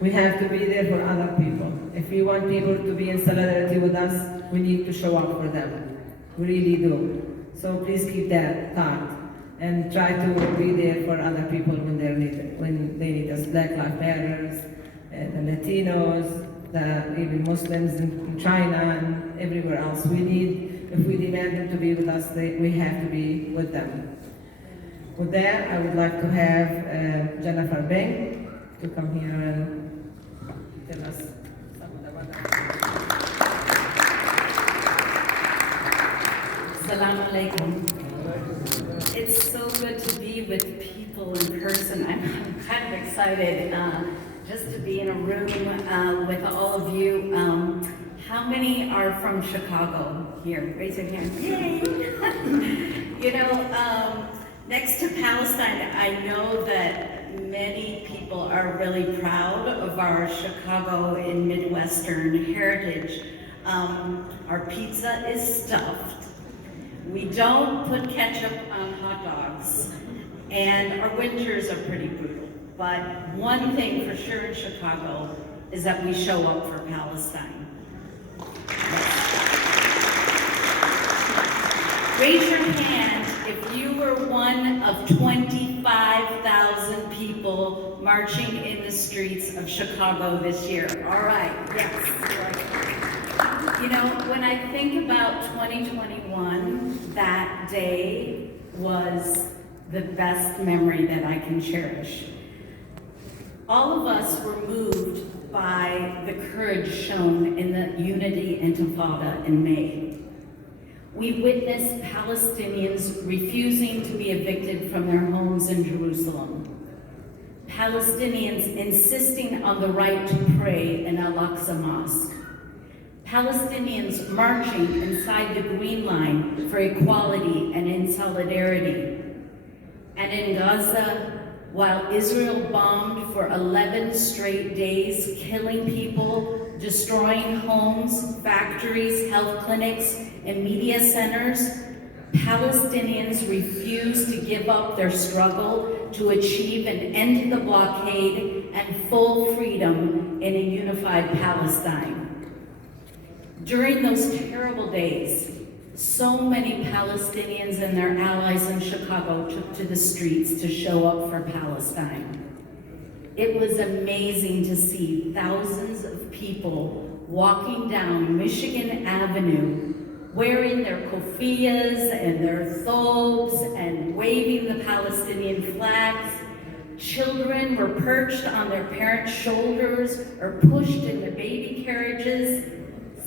We have to be there for other people. If we want people to be in solidarity with us, we need to show up for them. We really do. So please keep that thought and try to be there for other people when they need us. Black Lives Matters, the Latinos, even Muslims in China and everywhere else. If we demand them to be with us, we have to be with them. With that, I would like to have Jennifer Beng to come here and tell us something about that. Assalamu alaikum. It's so good to be with people in person. I'm kind of excited just to be in a room with all of you. How many are from Chicago here? Raise your hand. Yay! Next to Palestine, I know that many people are really proud of our Chicago and Midwestern heritage. Our pizza is stuffed. We don't put ketchup on hot dogs, and our winters are pretty brutal. But one thing for sure in Chicago is that we show up for Palestine. Raise your hand if you were one of 25,000 people marching in the streets of Chicago this year. All right, yes. When I think about 2021, that day was the best memory that I can cherish. All of us were moved by the courage shown in the Unity Intifada in May. We witnessed Palestinians refusing to be evicted from their homes in Jerusalem. Palestinians insisting on the right to pray in Al-Aqsa Mosque. Palestinians marching inside the Green Line for equality and in solidarity. And in Gaza, while Israel bombed for 11 straight days, killing people, destroying homes, factories, health clinics, and media centers, Palestinians refused to give up their struggle to achieve an end to the blockade and full freedom in a unified Palestine. During those terrible days, so many Palestinians and their allies in Chicago took to the streets to show up for Palestine. It was amazing to see thousands of people walking down Michigan Avenue wearing their kofiyas and their thobes and waving the Palestinian flags. Children were perched on their parents' shoulders or pushed in the baby carriages.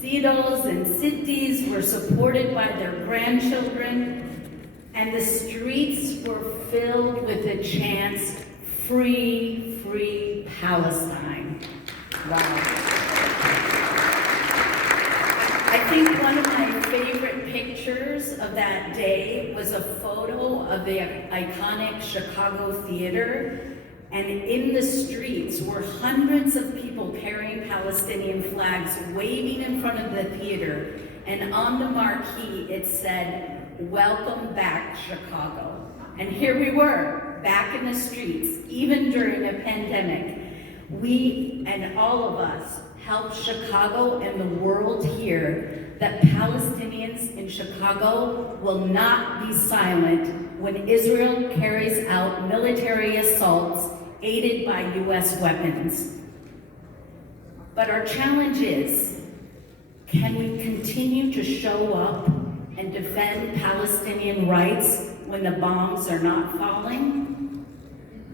Sidos and Sittis were supported by their grandchildren, and the streets were filled with the chants, "Free, free Palestine." Wow. I think one of my favorite pictures of that day was a photo of the iconic Chicago Theater, and in the streets were hundreds of people carrying Palestinian flags, waving in front of the theater, and on the marquee it said, "Welcome back, Chicago." And here we were, back in the streets, even during a pandemic. We, and all of us, helped Chicago and the world hear that Palestinians in Chicago will not be silent when Israel carries out military assaults aided by US weapons. But our challenge is, can we continue to show up and defend Palestinian rights when the bombs are not falling?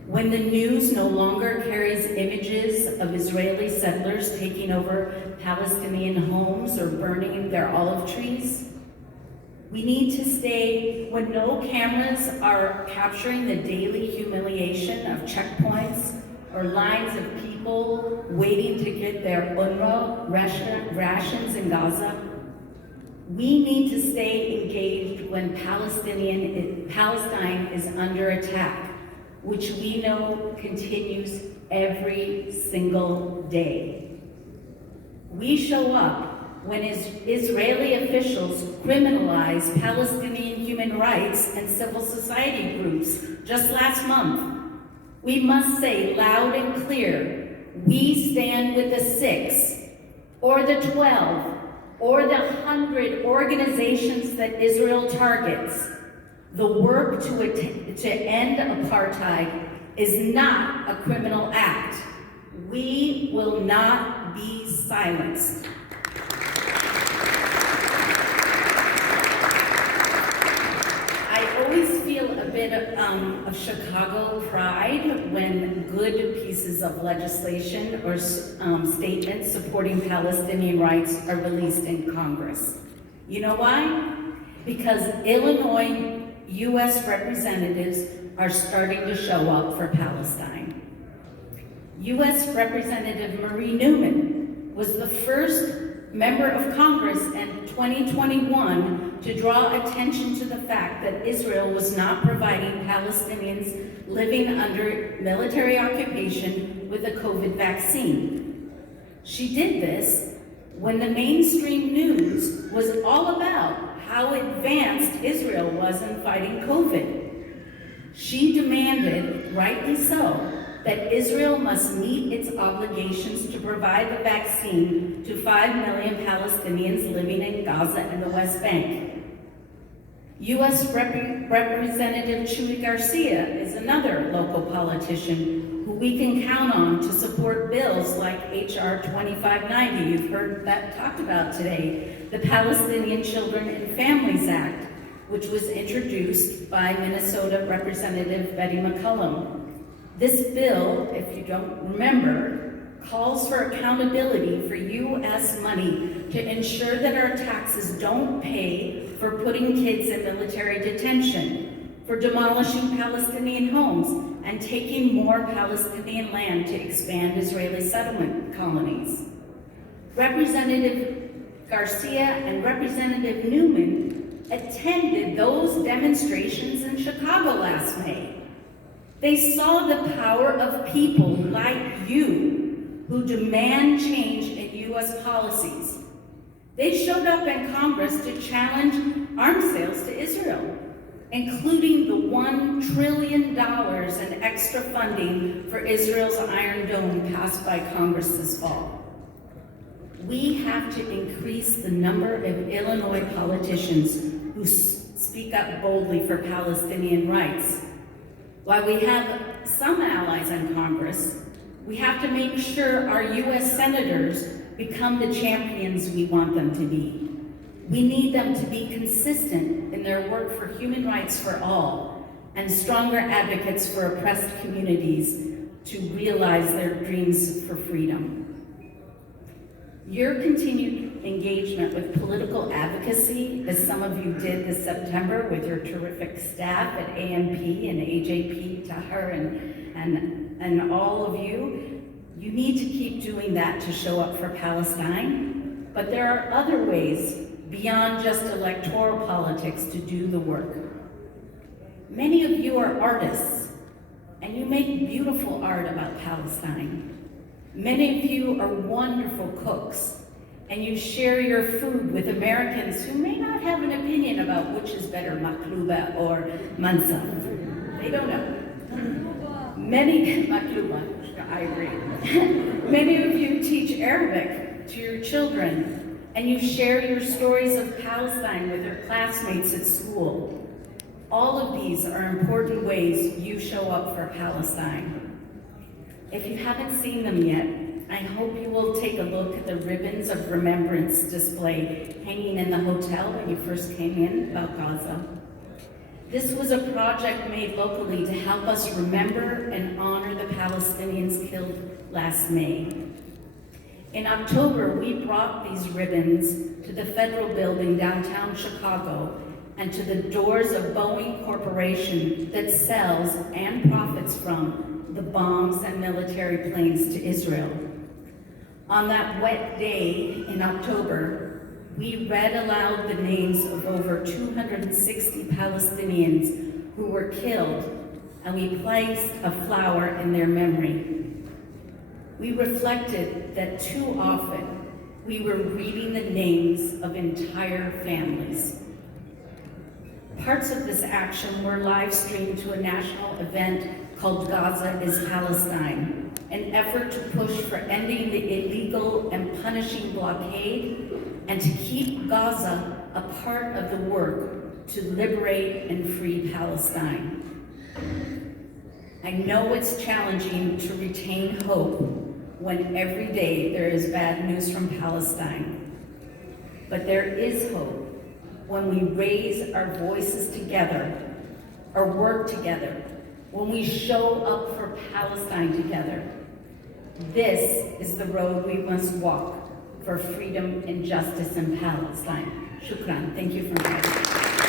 When the news no longer carries images of Israeli settlers taking over Palestinian homes or burning their olive trees? We need to stay when no cameras are capturing the daily humiliation of checkpoints or lines of people waiting to get their UNRWA rations in Gaza. We need to stay engaged when Palestine is under attack, which we know continues every single day. We show up when Israeli officials criminalize Palestinian human rights and civil society groups just last month. We must say loud and clear, we stand with the 6 or the 12 or the 100 organizations that Israel targets. The work to end apartheid is not a criminal act. We will not be silenced. I always feel a bit of Chicago pride when good pieces of legislation or statements supporting Palestinian rights are released in Congress. You know why? Because Illinois U.S. representatives are starting to show up for Palestine. U.S. Representative Marie Newman was the first member of Congress in 2021 to draw attention to the fact that Israel was not providing Palestinians living under military occupation with a COVID vaccine. She did this when the mainstream news was all about how advanced Israel was in fighting COVID. She demanded, rightly so, that Israel must meet its obligations to provide the vaccine to 5 million Palestinians living in Gaza and the West Bank. U.S. Representative Chuy Garcia is another local politician who we can count on to support bills like H.R. 2590, you've heard that talked about today, the Palestinian Children and Families Act, which was introduced by Minnesota Representative Betty McCollum. This bill, if you don't remember, calls for accountability for U.S. money to ensure that our taxes don't pay for putting kids in military detention, for demolishing Palestinian homes, and taking more Palestinian land to expand Israeli settlement colonies. Representative Garcia and Representative Newman attended those demonstrations in Chicago last May. They saw the power of people like you who demand change in U.S. policies. They showed up in Congress to challenge arms sales to Israel, including the $1 trillion in extra funding for Israel's Iron Dome passed by Congress this fall. We have to increase the number of Illinois politicians who speak up boldly for Palestinian rights. While we have some allies in Congress, we have to make sure our U.S. senators become the champions we want them to be. We need them to be consistent in their work for human rights for all and stronger advocates for oppressed communities to realize their dreams for freedom. Your continued engagement with political advocacy, as some of you did this September with your terrific staff at AMP and AJP, Tahar, and all of you, you need to keep doing that to show up for Palestine. But there are other ways beyond just electoral politics to do the work. Many of you are artists, and you make beautiful art about Palestine. Many of you are wonderful cooks, and you share your food with Americans who may not have an opinion about which is better, makluba or mansa. They don't know. Makluba, I agree. Many of you teach Arabic to your children, and you share your stories of Palestine with your classmates at school. All of these are important ways you show up for Palestine. If you haven't seen them yet, I hope you will take a look at the ribbons of remembrance display hanging in the hotel when you first came in about Gaza. This was a project made locally to help us remember and honor the Palestinians killed last May. In October, we brought these ribbons to the Federal Building downtown Chicago and to the doors of Boeing Corporation that sells and profits from the bombs and military planes to Israel. On that wet day in October, we read aloud the names of over 260 Palestinians who were killed, and we placed a flower in their memory. We reflected that too often we were reading the names of entire families. Parts of this action were live streamed to a national event called Gaza is Palestine. an effort to push for ending the illegal and punishing blockade and to keep Gaza a part of the work to liberate and free Palestine. I know it's challenging to retain hope when every day there is bad news from Palestine. But there is hope when we raise our voices together, or work together, when we show up for Palestine together. This is the road we must walk for freedom and justice in Palestine. Shukran. Thank you for inviting me.